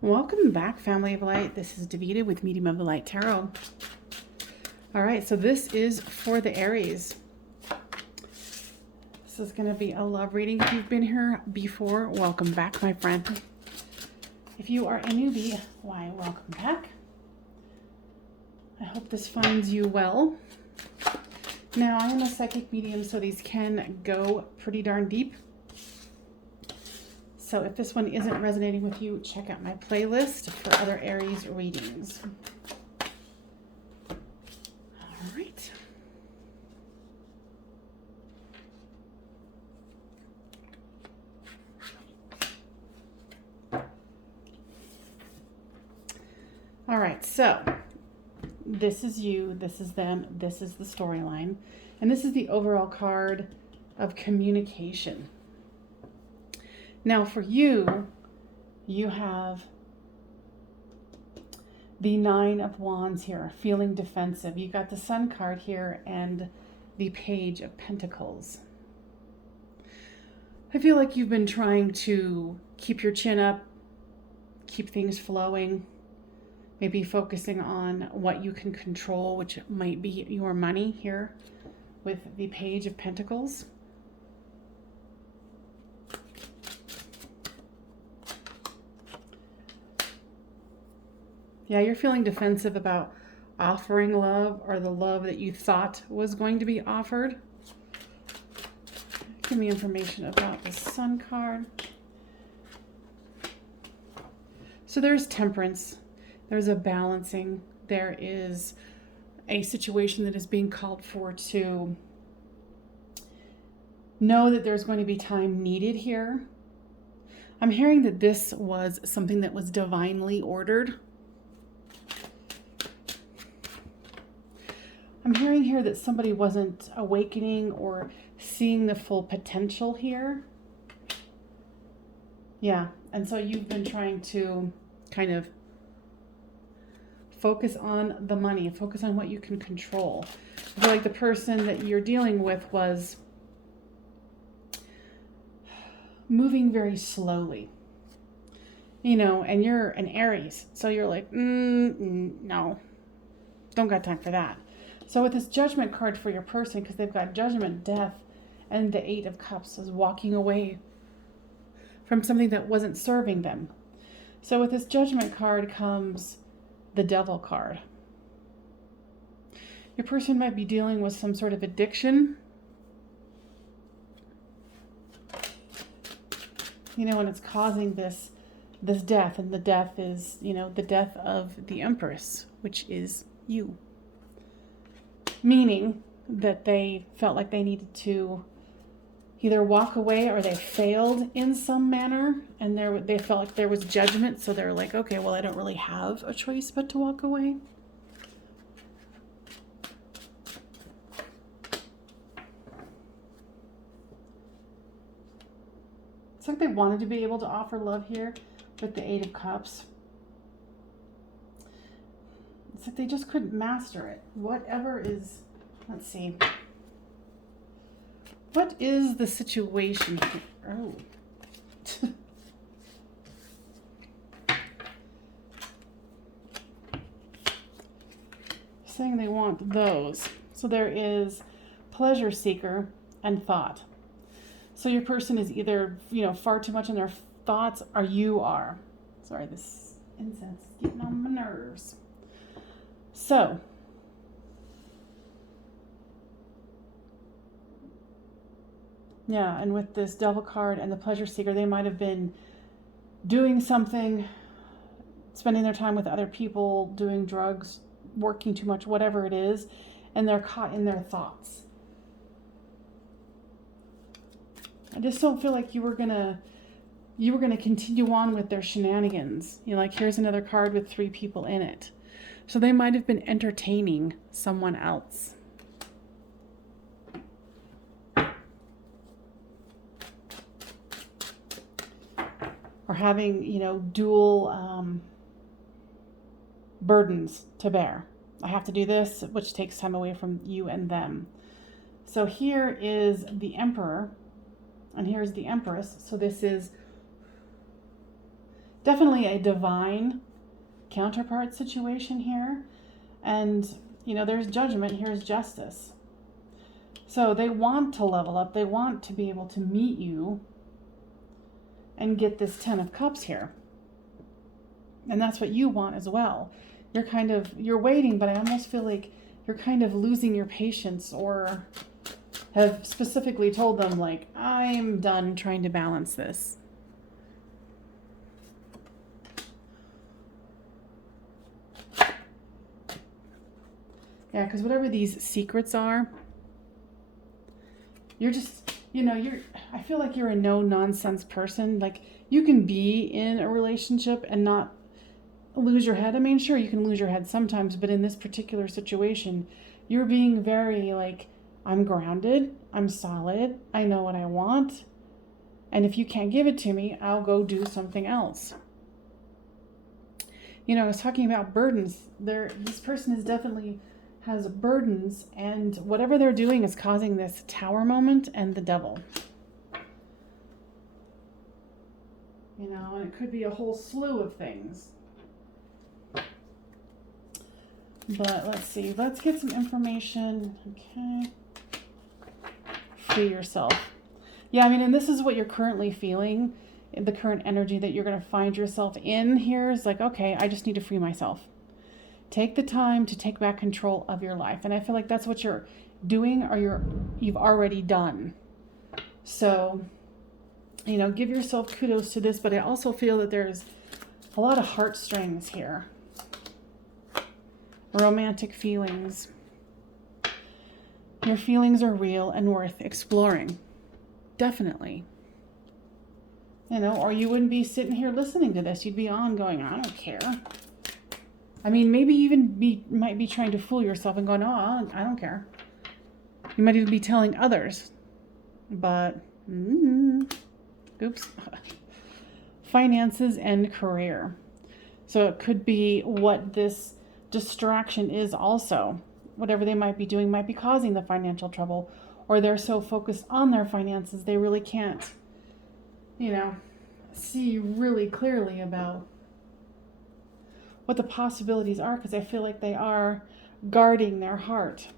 Welcome back, family of light. This is Davida with Medium of the Light Tarot. All right, so this is for the Aries. This is going to be a love reading. If you've been here before, welcome back, my friend. If you are a newbie, why, welcome back. I hope this finds you well. Now, I am a psychic medium, so these can go pretty darn deep. So if this one isn't resonating with you, check out my playlist for other Aries readings. All right. All right, so this is you, this is them, this is the storyline, and this is the overall card of communication. Now for you, you have the Nine of Wands here, feeling defensive. You got the Sun card here and the Page of Pentacles. I feel like you've been trying to keep your chin up, keep things flowing, maybe focusing on what you can control, which might be your money here with the Page of Pentacles. Yeah, you're feeling defensive about offering love or the love that you thought was going to be offered. Give me information about the Sun card. So there's temperance. There's a balancing. There is a situation that is being called for to know that there's going to be time needed here. I'm hearing that this was something that was divinely ordered. I'm hearing here that somebody wasn't awakening or seeing the full potential here. Yeah, and so you've been trying to kind of focus on the money, focus on what you can control. I feel like the person that you're dealing with was moving very slowly. You know, and you're an Aries, so you're like, no, don't got time for that. So with this Judgment card for your person, because they've got Judgment, Death, and the Eight of Cups is walking away from something that wasn't serving them. So with this Judgment card comes the Devil card. Your person might be dealing with some sort of addiction. You know, and it's causing this death, and the death is, you know, the death of the Empress, which is you. Meaning that they felt like they needed to either walk away or they failed in some manner, and they felt like there was judgment, so they're like, okay, well, I don't really have a choice but to walk away. It's like they wanted to be able to offer love here with the Eight of Cups. It's like they just couldn't master it. Whatever is, let's see. What is the situation here? Oh. Saying they want those. So there is pleasure seeker and thought. So your person is either, you know, far too much in their thoughts, or you are. Sorry, this incense is getting on my nerves. So, yeah, and with this Devil card and the pleasure seeker, they might have been doing something, spending their time with other people, doing drugs, working too much, whatever it is, and they're caught in their thoughts. I just don't feel like you were gonna continue on with their shenanigans. You know, like here's another card with 3 people in it. So they might have been entertaining someone else. Or having, you know, dual burdens to bear. I have to do this, which takes time away from you and them. So here is the Emperor, and here's the Empress. So this is definitely a divine counterpart situation here. And, you know, there's judgment, here's justice. So they want to level up. They want to be able to meet you and get this 10 of Cups here. And that's what you want as well. You're waiting, but I almost feel like you're kind of losing your patience, or have specifically told them, like, I'm done trying to balance this. Yeah, because whatever these secrets are, you're just, you know, I feel like you're a no-nonsense person. Like, you can be in a relationship and not lose your head. I mean, sure, you can lose your head sometimes, but in this particular situation, you're being very, like, I'm grounded, I'm solid, I know what I want, and if you can't give it to me, I'll go do something else. You know, I was talking about burdens. This person is definitely has burdens, and whatever they're doing is causing this Tower moment and the Devil. You know, and it could be a whole slew of things. But let's see. Let's get some information. Okay. Free yourself. Yeah, I mean, and this is what you're currently feeling. The current energy that you're going to find yourself in here is like, okay, I just need to free myself. Take the time to take back control of your life. And I feel like that's what you're doing, or you've already done. So, you know, give yourself kudos to this, but I also feel that there's a lot of heartstrings here. Romantic feelings. Your feelings are real and worth exploring. Definitely. You know, or you wouldn't be sitting here listening to this. You'd be on going, I don't care. I mean, maybe even might be trying to fool yourself and go, no, I don't care. You might even be telling others. But, oops. Finances and career. So it could be what this distraction is also. Whatever they might be doing might be causing the financial trouble, or they're so focused on their finances they really can't, you know, see really clearly about what the possibilities are, because I feel like they are guarding their heart.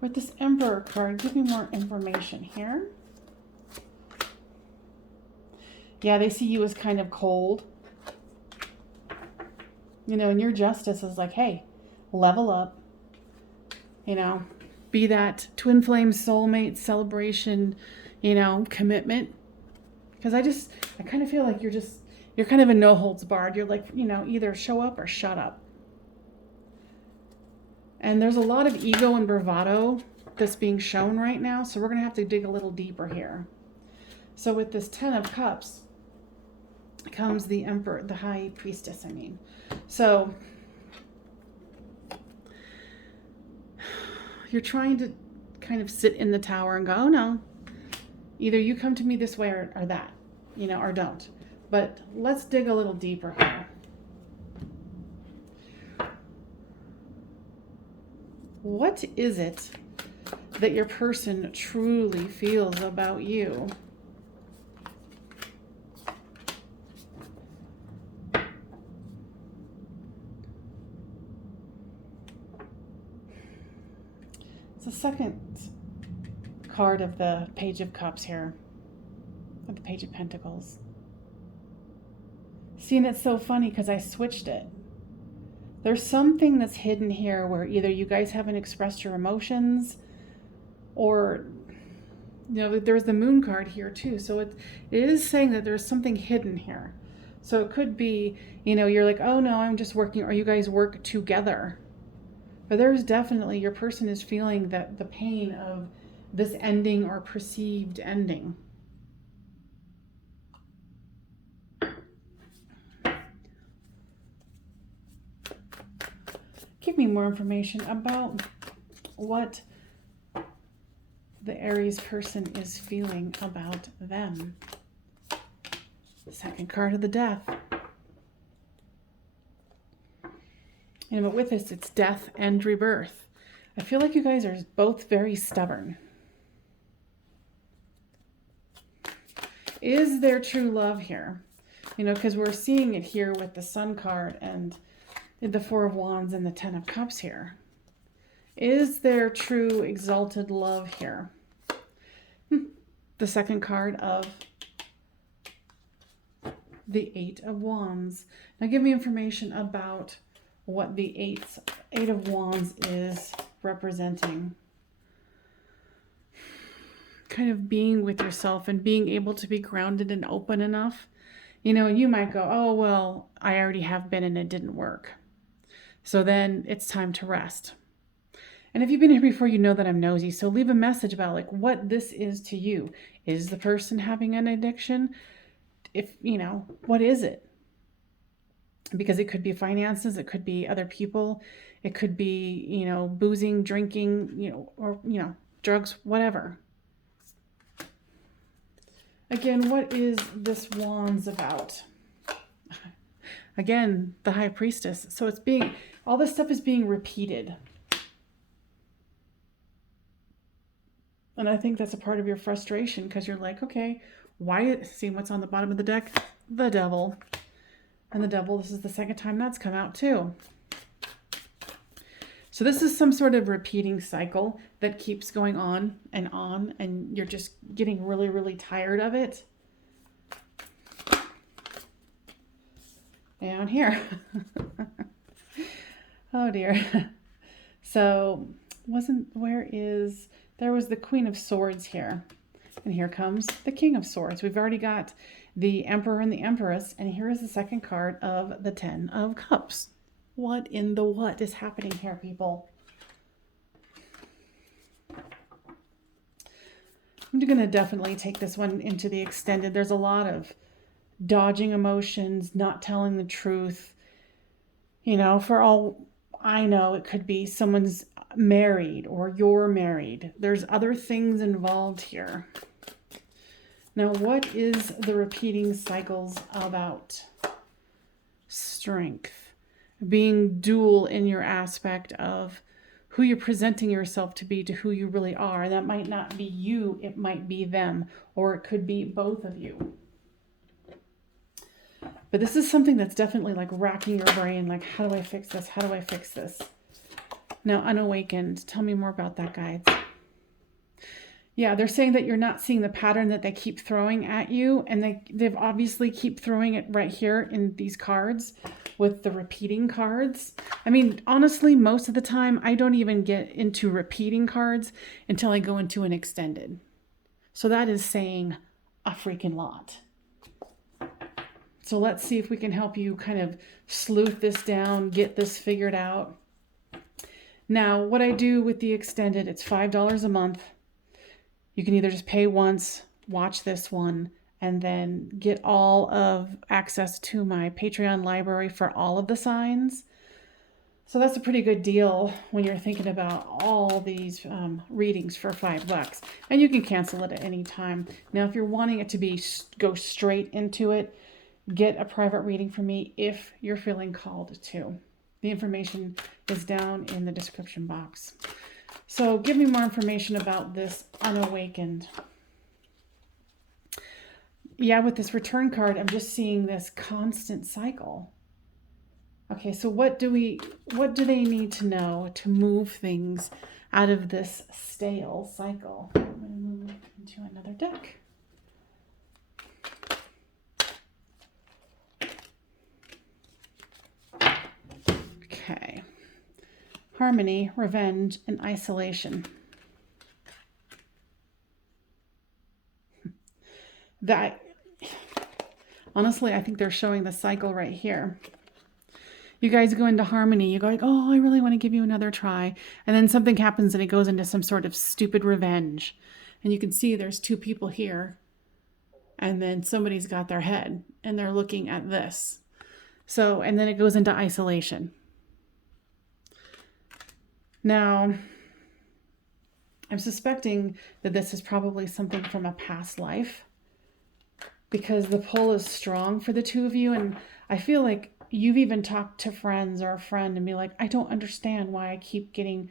With this Emperor card, give me more information here. Yeah, they see you as kind of cold. You know, and your justice is like, hey, level up. You know, be that twin flame soulmate celebration, you know, commitment. Because I kind of feel like you're kind of a no holds barred. You're like, you know, either show up or shut up. And there's a lot of ego and bravado that's being shown right now. So we're going to have to dig a little deeper here. So with this 10 of Cups comes the Emperor, the High Priestess, I mean. So you're trying to kind of sit in the Tower and go, oh no, either you come to me this way or that, you know, or don't. But let's dig a little deeper here. What is it that your person truly feels about you? It's the second card of the Page of Cups here, of the Page of Pentacles. See, and it's so funny because I switched it. There's something that's hidden here where either you guys haven't expressed your emotions, or, you know, there's the Moon card here too. So it is saying that there's something hidden here. So it could be, you know, you're like, oh no, I'm just working, or you guys work together. But there's definitely, your person is feeling that the pain of this ending or perceived ending. Give me more information about what the Aries person is feeling about them. Second card of the Death. And but with this, it's death and rebirth. I feel like you guys are both very stubborn. Is there true love here? You know, because we're seeing it here with the Sun card and the Four of Wands and the Ten of Cups here. Is there true exalted love here? The second card of the Eight of Wands. Now give me information about what the Eight of Wands is representing. Kind of being with yourself and being able to be grounded and open enough. You know, you might go, oh, well, I already have been and it didn't work. So then it's time to rest. And if you've been here before, you know that I'm nosy. So leave a message about like what this is to you. Is the person having an addiction? If, you know, what is it? Because it could be finances, it could be other people, it could be, you know, boozing, drinking, you know, or, you know, drugs, whatever. Again, what is this Wands about? Again, the High Priestess. So it's being, all this stuff is being repeated. And I think that's a part of your frustration because you're like, okay, why, see what's on the bottom of the deck? The Devil. And the Devil, this is the second time that's come out too. So this is some sort of repeating cycle that keeps going on, and you're just getting really, really tired of it. Down here. Oh dear. So there was the Queen of Swords here. And here comes the King of Swords. We've already got the Emperor and the Empress. And here is the second card of the Ten of Cups. What in the what is happening here, people? I'm going to definitely take this one into the extended. There's a lot of dodging emotions, not telling the truth. You know, for all I know, it could be someone's married or you're married. There's other things involved here. Now, what is the repeating cycles about? Strength. Being dual in your aspect of who you're presenting yourself to be to who you really are. And that might not be you, it might be them, or it could be both of you. But this is something that's definitely like racking your brain, like, how do I fix this? How do I fix this? Now, unawakened, tell me more about that, guides. Yeah, they're saying that you're not seeing the pattern that they keep throwing at you, and they've obviously keep throwing it right here in these cards with the repeating cards. I mean, honestly, most of the time, I don't even get into repeating cards until I go into an extended. So that is saying a freaking lot. So let's see if we can help you kind of sleuth this down, get this figured out. Now, what I do with the extended, it's $5 a month. You can either just pay once, watch this one, and then get all of access to my Patreon library for all of the signs. So that's a pretty good deal when you're thinking about all these readings for $5. And you can cancel it at any time. Now, if you're wanting it to go straight into it, get a private reading from me if you're feeling called to. The information is down in the description box. So give me more information about this unawakened. Yeah, with this return card, I'm just seeing this constant cycle. Okay, so what do they need to know to move things out of this stale cycle? I'm going to move into another deck. Okay. Harmony, revenge, and isolation. That, honestly, I think they're showing the cycle right here. You guys go into harmony, you go like, oh, I really want to give you another try. And then something happens and it goes into some sort of stupid revenge. And you can see there's two people here. And then somebody's got their head and they're looking at this. So, and then it goes into isolation. Now, I'm suspecting that this is probably something from a past life because the pull is strong for the two of you. And I feel like you've even talked to friends or a friend and be like, I don't understand why I keep getting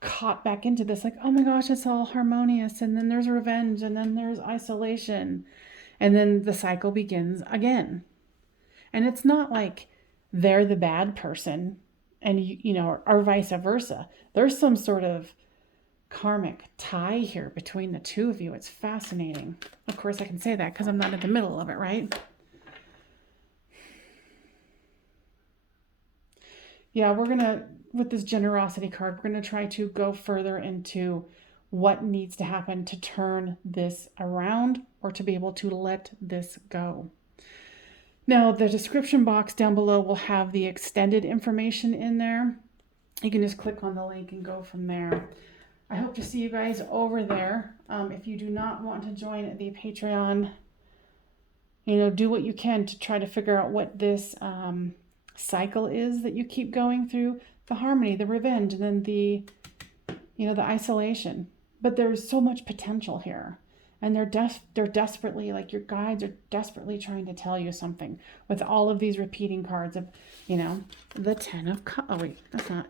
caught back into this. Like, oh my gosh, it's all harmonious. And then there's revenge and then there's isolation. And then the cycle begins again. And it's not like they're the bad person and you know, or vice versa. There's some sort of karmic tie here between the two of you. It's fascinating. Of course, I can say that because I'm not in the middle of it, right? Yeah, we're going to, with this generosity card, we're going to try to go further into what needs to happen to turn this around or to be able to let this go. Now, the description box down below will have the extended information in there. You can just click on the link and go from there. I hope to see you guys over there. If you do not want to join the Patreon, you know, do what you can to try to figure out what this cycle is that you keep going through. The harmony, the revenge, and then the, you know, the isolation. But there's so much potential here. And they're desperately, like, your guides are desperately trying to tell you something with all of these repeating cards of, you know, the 10 of Cups. Oh, wait, that's not.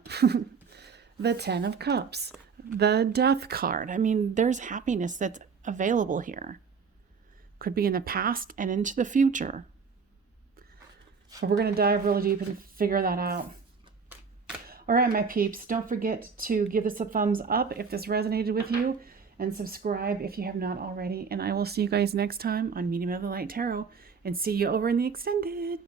The 10 of Cups. The Death card. I mean, there's happiness that's available here. Could be in the past and into the future. So we're going to dive really deep and figure that out. All right, my peeps, don't forget to give this a thumbs up if this resonated with you, and subscribe if you have not already. And I will see you guys next time on Medium of the Light Tarot, and see you over in the extended.